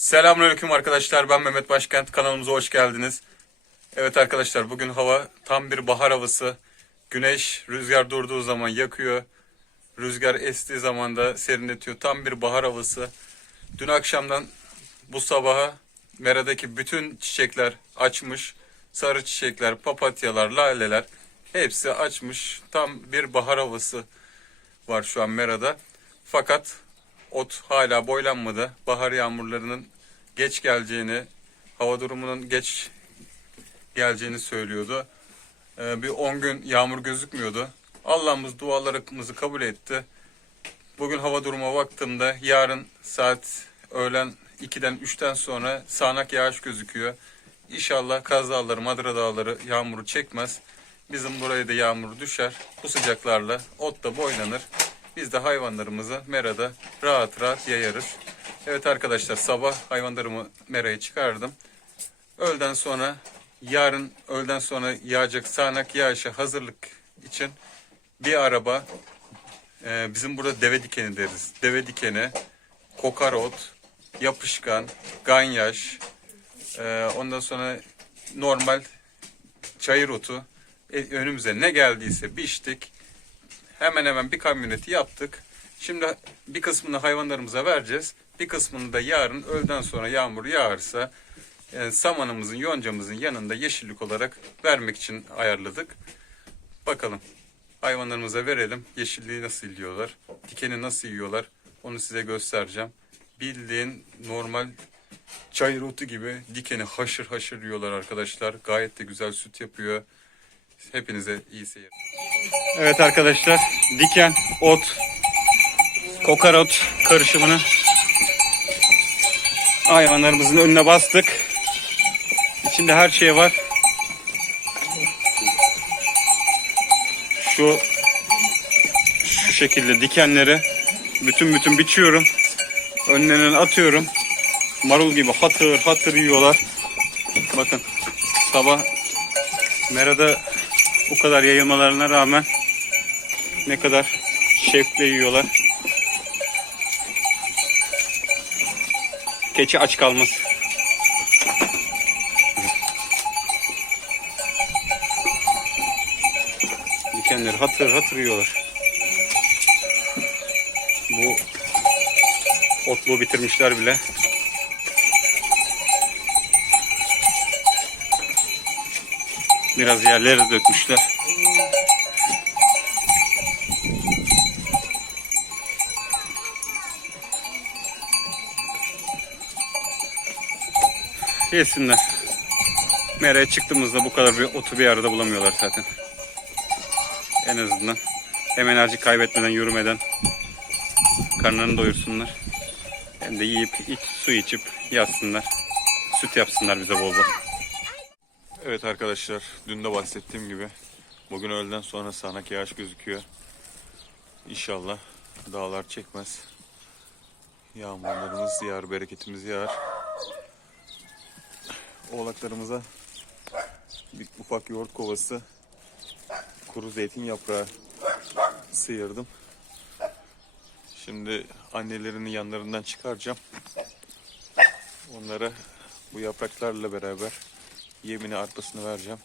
Selamünaleyküm arkadaşlar. Ben Mehmet Başkent. Kanalımıza hoş geldiniz. Evet arkadaşlar bugün hava tam bir bahar havası. Güneş rüzgar durduğu zaman yakıyor. Rüzgar estiği zaman da serinletiyor. Tam bir bahar havası. Dün akşamdan bu sabaha meradaki bütün çiçekler açmış. Sarı çiçekler, papatyalar, laleler hepsi açmış. Tam bir bahar havası var şu an merada. Fakat ot hala boylanmadı. Bahar yağmurlarının geç geleceğini, hava durumunun geç geleceğini söylüyordu. Ee, bir 10 gün yağmur gözükmüyordu. Allah'ımız dualarımızı kabul etti. Bugün hava duruma baktığımda yarın saat öğlen 2'den 3'ten sonra sağanak yağış gözüküyor. İnşallah Kaz Dağları, Madra Dağları yağmuru çekmez. Bizim buraya da yağmur düşer. Bu sıcaklarla ot da boylanır. Biz de hayvanlarımızı merada rahat rahat yayarız. Evet arkadaşlar sabah hayvanlarımı meraya çıkardım. Öğleden sonra yarın öğleden sonra yağacak sağanak yağışa hazırlık için bir araba e, bizim burada deve dikeni deriz. Deve dikeni, kokarot, yapışkan, ganyaş, e, ondan sonra normal çayır otu e, önümüze ne geldiyse biçtik. Hemen hemen bir kamyoneti yaptık. Şimdi bir kısmını hayvanlarımıza vereceğiz. Bir kısmını da yarın öğleden sonra yağmur yağarsa e, samanımızın, yoncamızın yanında yeşillik olarak vermek için ayarladık. Bakalım hayvanlarımıza verelim. Yeşilliği nasıl yiyorlar, dikeni nasıl yiyorlar onu size göstereceğim. Bildiğin normal çayır otu gibi dikeni haşır haşır yiyorlar arkadaşlar. Gayet de güzel süt yapıyor. Hepinize iyi seyirler. Evet arkadaşlar diken, ot, kokarot karışımını hayvanlarımızın önüne bastık. İçinde her şey var. Şu şu şekilde dikenleri bütün bütün biçiyorum. Önlerine atıyorum. Marul gibi hatır hatır yiyorlar. Bakın sabah merada bu kadar yayılmalarına rağmen ne kadar şevkle yiyorlar. Keçi aç kalmaz. Dikenleri hatır hatır yiyorlar. Bu otluğu bitirmişler bile. Biraz yerlere dökmüşler. Yesinler. Meraya çıktığımızda bu kadar bir otu bir arada bulamıyorlar zaten. En azından hem enerji kaybetmeden, yürümeden karnlarını doyursunlar. Hem de yiyip iç, su içip yatsınlar. Süt yapsınlar bize bol bol. Evet arkadaşlar, dün de bahsettiğim gibi bugün öğleden sonra sağanak yağış gözüküyor. İnşallah dağlar çekmez. Yağmurlarımız yağar, bereketimiz yağar. Oğlaklarımıza bir ufak yoğurt kovası kuru zeytin yaprağı sıyırdım. Şimdi annelerinin yanlarından çıkaracağım. Onlara bu yapraklarla beraber yemini arpasını vereceğim.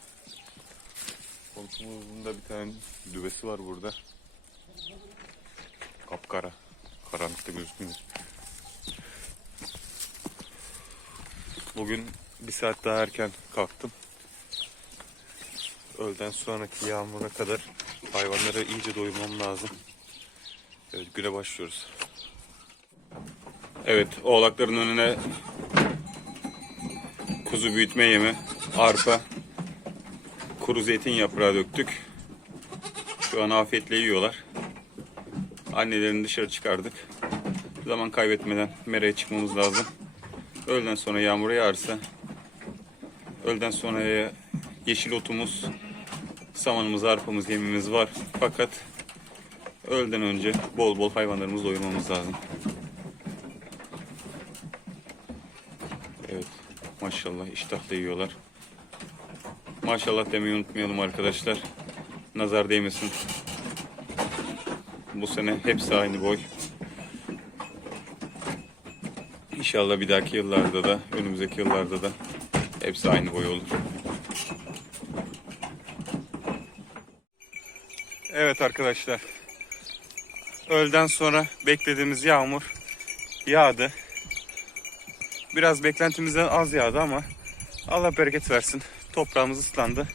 Komşumuzun da bir tane düvesi var burada. Kapkara. Karanlıkta gözükmüyor. Bugün bir saat daha erken kalktım. Öğleden sonraki yağmura kadar hayvanları iyice doyurmam lazım. Evet güne başlıyoruz. Evet oğlakların önüne kuzu büyütme yemi, arpa, kuru zeytin yaprağı döktük. Şu an afiyetle yiyorlar. Annelerini dışarı çıkardık. Zaman kaybetmeden meraya çıkmamız lazım. Öğleden sonra yağmur yağarsa öğleden sonra yeşil otumuz, samanımız, arpamız, yemimiz var. Fakat öğleden önce bol bol hayvanlarımızı doyurmamız lazım. Evet. Maşallah iştahla yiyorlar. Maşallah demeyi unutmayalım arkadaşlar. Nazar değmesin. Bu sene hepsi aynı boy. İnşallah bir dahaki yıllarda da, önümüzdeki yıllarda da hepsi aynı boy olur. Evet arkadaşlar. Öğleden sonra beklediğimiz yağmur yağdı. Biraz beklentimizden az yağdı ama Allah bereket versin. Toprağımız ıslandı.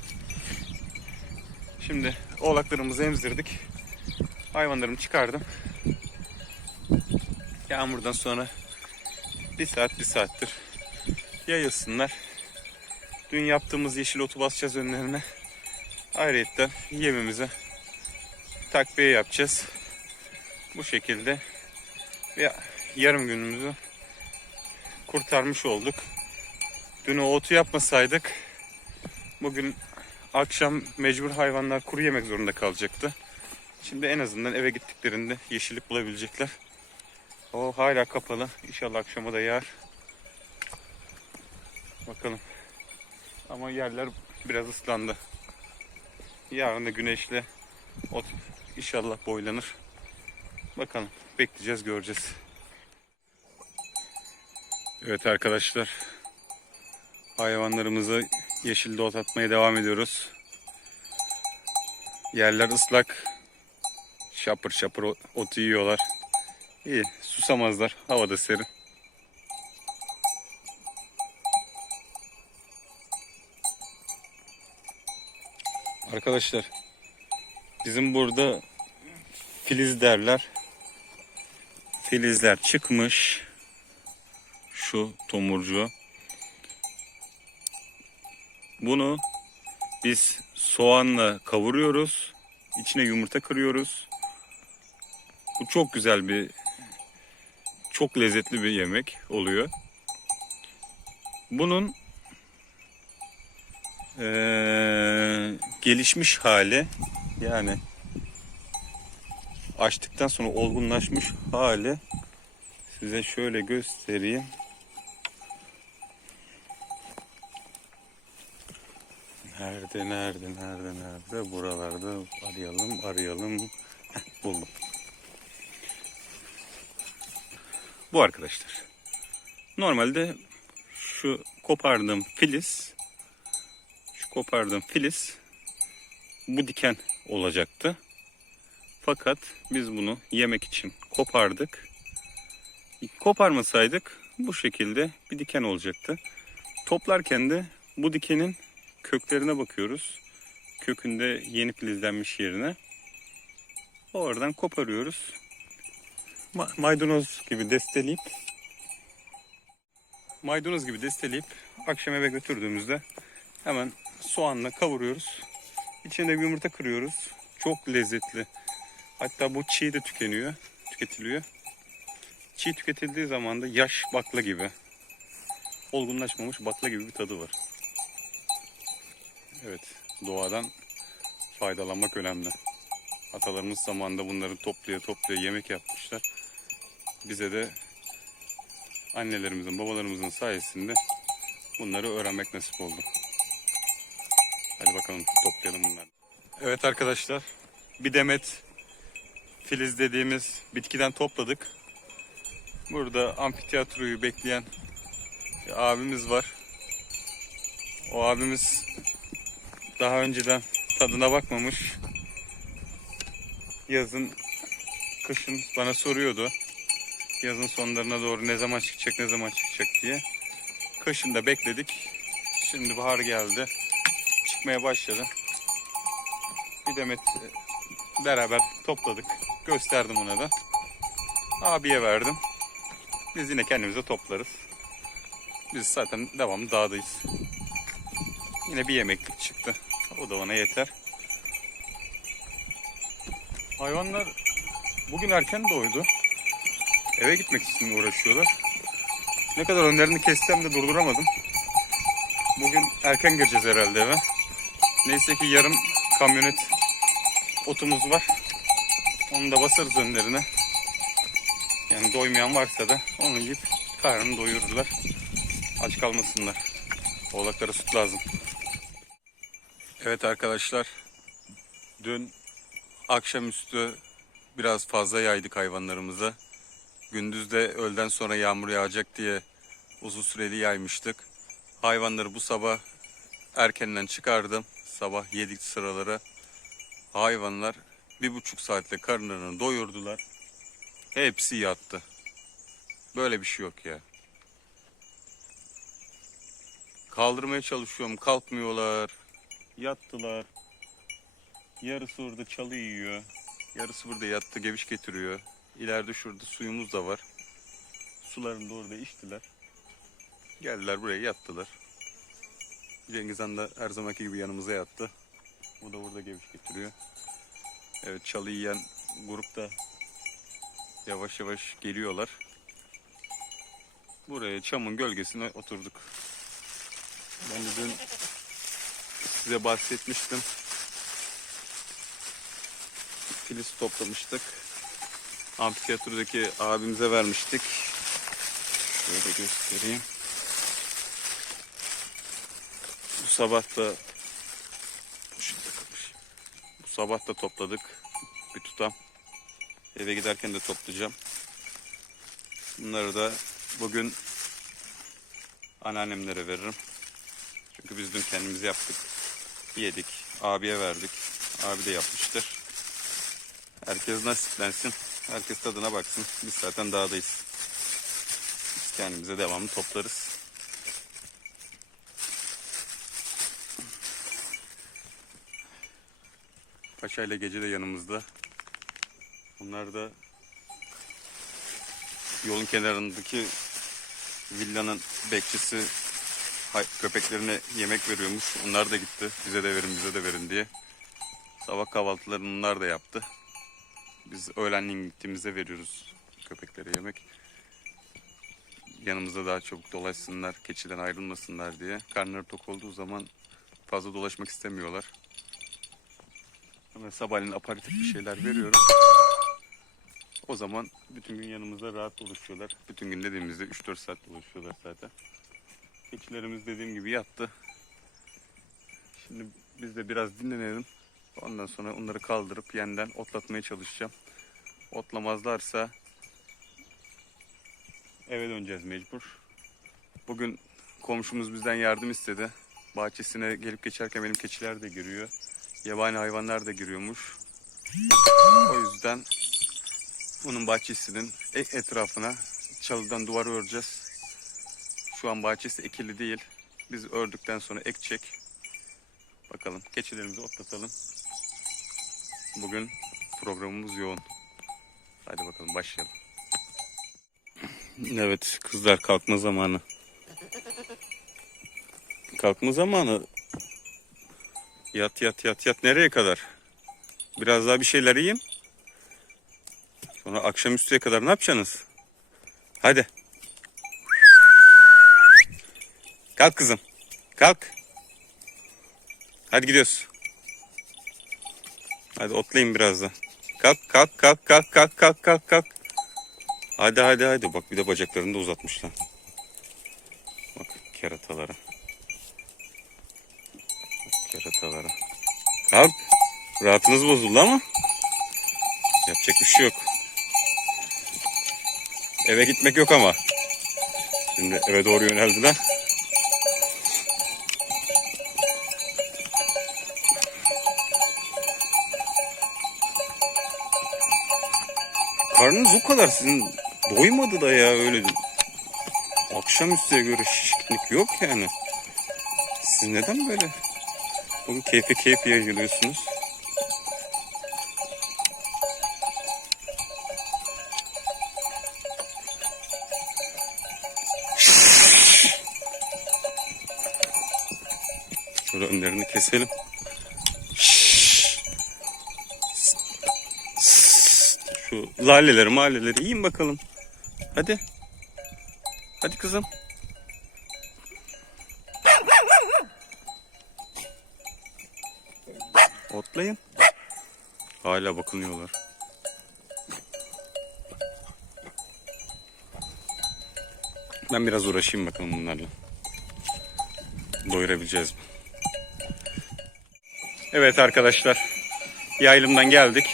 Şimdi oğlaklarımızı emzirdik. Hayvanlarımı çıkardım. Yağmurdan sonra bir saat bir saattir yayılsınlar. Dün yaptığımız yeşil otu basacağız önlerine. Ayrıca yemimize takviye yapacağız. Bu şekilde ve yarım günümüzü kurtarmış olduk. Dün o otu yapmasaydık bugün akşam mecbur hayvanlar kuru yemek zorunda kalacaktı. Şimdi en azından eve gittiklerinde yeşillik bulabilecekler. O hala kapalı. İnşallah akşama da yağar. Bakalım. Ama yerler biraz ıslandı. Yarın da güneşle ot inşallah boylanır. Bakalım. Bekleyeceğiz, göreceğiz. Evet arkadaşlar. Hayvanlarımızı yeşilde ot atmaya devam ediyoruz. Yerler ıslak. Şapır şapır otu yiyorlar. İyi, susamazlar. Hava da serin. Arkadaşlar, bizim burada filiz derler. Filizler çıkmış. Şu tomurcuğu. Bunu biz soğanla kavuruyoruz. İçine yumurta kırıyoruz. Bu çok güzel bir, çok lezzetli bir yemek oluyor. Bunun eee, gelişmiş hali yani açtıktan sonra olgunlaşmış hali size şöyle göstereyim. Nerede, nerede, nerede, nerede? Buralarda arayalım, arayalım. Heh, buldum. Bu arkadaşlar. Normalde şu kopardığım filiz şu kopardığım filiz bu diken olacaktı. Fakat biz bunu yemek için kopardık. Koparmasaydık bu şekilde bir diken olacaktı. Toplarken de bu dikenin köklerine bakıyoruz. Kökünde yeni filizlenmiş yerine. Oradan koparıyoruz. Ma- maydanoz gibi desteleyip maydanoz gibi desteleyip akşam eve götürdüğümüzde hemen soğanla kavuruyoruz. İçine bir yumurta kırıyoruz. Çok lezzetli. Hatta bu çiğ de tükeniyor, tüketiliyor. Çiğ tüketildiği zaman da yaş bakla gibi, olgunlaşmamış bakla gibi bir tadı var. Evet, doğadan faydalanmak önemli. Atalarımız zamanında bunları toplaya toplaya yemek yapmışlar. Bize de annelerimizin, babalarımızın sayesinde bunları öğrenmek nasip oldu. Hadi bakalım toplayalım bunları. Evet arkadaşlar, bir demet filiz dediğimiz bitkiden topladık. Burada amfiteyatroyu bekleyen bir abimiz var. O abimiz daha önceden tadına bakmamış. Yazın, kışın bana soruyordu. Yazın sonlarına doğru ne zaman çıkacak, ne zaman çıkacak diye. Kışın da bekledik. Şimdi bahar geldi. Çıkmaya başladı. Bir demet e, beraber topladık. Gösterdim ona da. Abiye verdim. Biz yine kendimize toplarız. Biz zaten devamlı dağdayız. Yine bir yemeklik çıktı. O da ona yeter. Hayvanlar bugün erken doydu. Eve gitmek için uğraşıyorlar. Ne kadar önlerini kessem de durduramadım. Bugün erken gireceğiz herhalde eve. Neyse ki yarım kamyonet otumuz var. Onu da basarız önlerine. Yani doymayan varsa da onu yiyip karnını doyururlar. Aç kalmasınlar. Oğlaklara süt lazım. Evet arkadaşlar. Dün akşamüstü biraz fazla yaydık hayvanlarımıza. Gündüzde öğleden sonra yağmur yağacak diye uzun süreli yaymıştık. Hayvanları bu sabah erkenden çıkardım. Sabah yedik sıraları. Hayvanlar bir buçuk saatte karınlarını doyurdular. Hepsi yattı. Böyle bir şey yok ya. Kaldırmaya çalışıyorum kalkmıyorlar. Yattılar. Yarısı orada çalı yiyor. Yarısı burada yattı geviş getiriyor. İleride şurada suyumuz da var. Sularını da orada içtiler. Geldiler buraya yattılar. Cengiz Han da her zamanki gibi yanımıza yattı. O da burada geviş getiriyor. Evet çalı yiyen grupta yavaş yavaş geliyorlar. Buraya çamın gölgesine oturduk. Ben de dün size bahsetmiştim. Filiz toplamıştık. Amfiteyatrodaki abimize vermiştik. Şöyle göstereyim. Bu sabah da. Bu sabah da topladık. Bir tutam. Eve giderken de toplayacağım. Bunları da bugün anneannemlere veririm. Çünkü biz dün kendimiz yaptık. Yedik. Abiye verdik. Abi de yapmıştır. Herkes nasiplensin. Herkes tadına baksın. Biz zaten dağdayız. Biz kendimize devamlı toplarız. Paşa ile gece de yanımızda. Bunlar da yolun kenarındaki villanın bekçisi köpeklerine yemek veriyormuş. Onlar da gitti. Bize de verin, bize de verin diye. Sabah kahvaltılarını onlar da yaptı. Biz öğlenleyin gittiğimizde veriyoruz köpeklere yemek. Yanımızda daha çabuk dolaşsınlar, keçiden ayrılmasınlar diye. Karnları tok olduğu zaman fazla dolaşmak istemiyorlar. Ama sabahleyin aparatif bir şeyler veriyorum. O zaman bütün gün yanımızda rahat dolaşıyorlar. Bütün gün dediğimizde 3-4 saat dolaşıyorlar zaten. Keçilerimiz dediğim gibi yattı. Şimdi biz de biraz dinlenelim. Ondan sonra onları kaldırıp yeniden otlatmaya çalışacağım. Otlamazlarsa eve döneceğiz mecbur. Bugün komşumuz bizden yardım istedi. Bahçesine gelip geçerken benim keçiler de giriyor. Yabani hayvanlar da giriyormuş. O yüzden bunun bahçesinin e- etrafına çalıdan duvar öreceğiz. Şu an bahçesi ekili değil. Biz ördükten sonra ekecek. Bakalım keçilerimizi otlatalım. Bugün programımız yoğun. Hadi bakalım başlayalım. Evet kızlar kalkma zamanı. Kalkma zamanı. Yat yat yat yat nereye kadar? Biraz daha bir şeyler yiyeyim. Sonra akşamüstüye kadar ne yapacaksınız? Hadi. Kalk kızım. Kalk. Hadi gidiyoruz. Hadi otlayın biraz da. Kalk kalk kalk kalk kalk kalk kalk kalk. Hadi hadi hadi. Bak bir de bacaklarını da uzatmışlar. Bak keratalara. Keratalara. Kalk. Rahatınız bozuldu ama. Yapacak bir şey yok. Eve gitmek yok ama. Şimdi eve doğru yöneldiler. Karnınız o kadar sizin doymadı da ya öyle. Akşamüstüye göre şişkinlik yok yani. Siz neden böyle bugün keyfe keyif yayılıyorsunuz? Şöyle önlerini keselim. Şu laleleri mahalleleri yiyin bakalım. Hadi. Hadi kızım. Otlayın. Hala bakınıyorlar. Ben biraz uğraşayım bakalım bunlarla. Doyurabileceğiz mi? Evet arkadaşlar. Yaylımdan geldik.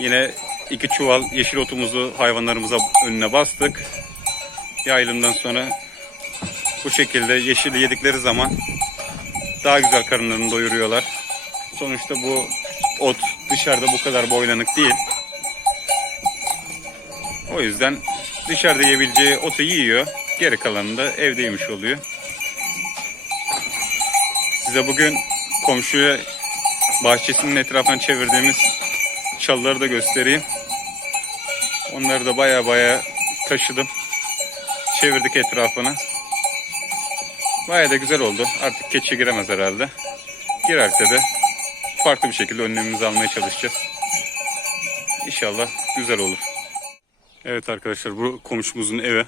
Yine iki çuval yeşil otumuzu hayvanlarımıza önüne bastık. Yaylımdan sonra bu şekilde yeşili yedikleri zaman daha güzel karınlarını doyuruyorlar. Sonuçta bu ot dışarıda bu kadar boylanık değil. O yüzden dışarıda yiyebileceği otu yiyor. Geri kalanını da evde yemiş oluyor. Size bugün komşuya bahçesinin etrafını çevirdiğimiz çalıları da göstereyim. Onları da baya baya taşıdım. Çevirdik etrafını. Baya da güzel oldu. Artık keçi giremez herhalde. Girerse de farklı bir şekilde önlemimizi almaya çalışacağız. İnşallah güzel olur. Evet arkadaşlar bu komşumuzun evi.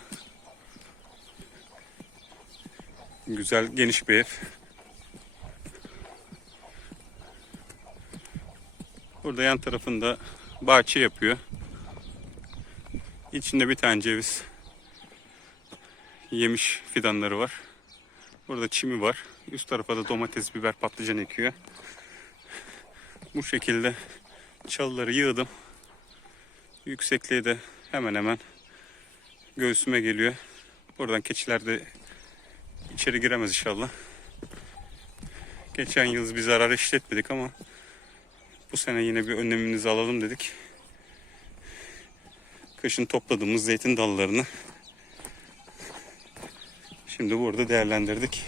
Güzel geniş bir ev. Burada yan tarafında bahçe yapıyor. İçinde bir tane ceviz yemiş fidanları var. Burada çimi var. Üst tarafa da domates, biber, patlıcan ekiyor. Bu şekilde çalıları yığdım. Yüksekliği de hemen hemen göğsüme geliyor. Buradan keçiler de içeri giremez inşallah. Geçen yıl bir zarar işletmedik ama bu sene yine bir önlemimizi alalım dedik. Kışın topladığımız zeytin dallarını şimdi burada değerlendirdik.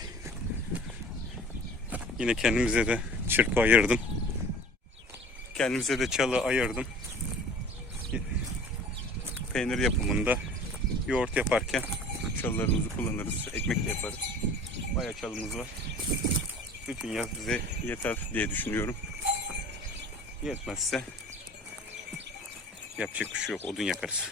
Yine kendimize de çırpı ayırdım. Kendimize de çalı ayırdım. Peynir yapımında yoğurt yaparken çalılarımızı kullanırız. Ekmek de yaparız. Bayağı çalımız var. Bütün yaz bize yeter diye düşünüyorum. Yetmezse yapacak bir şey yok. Odun yakarız.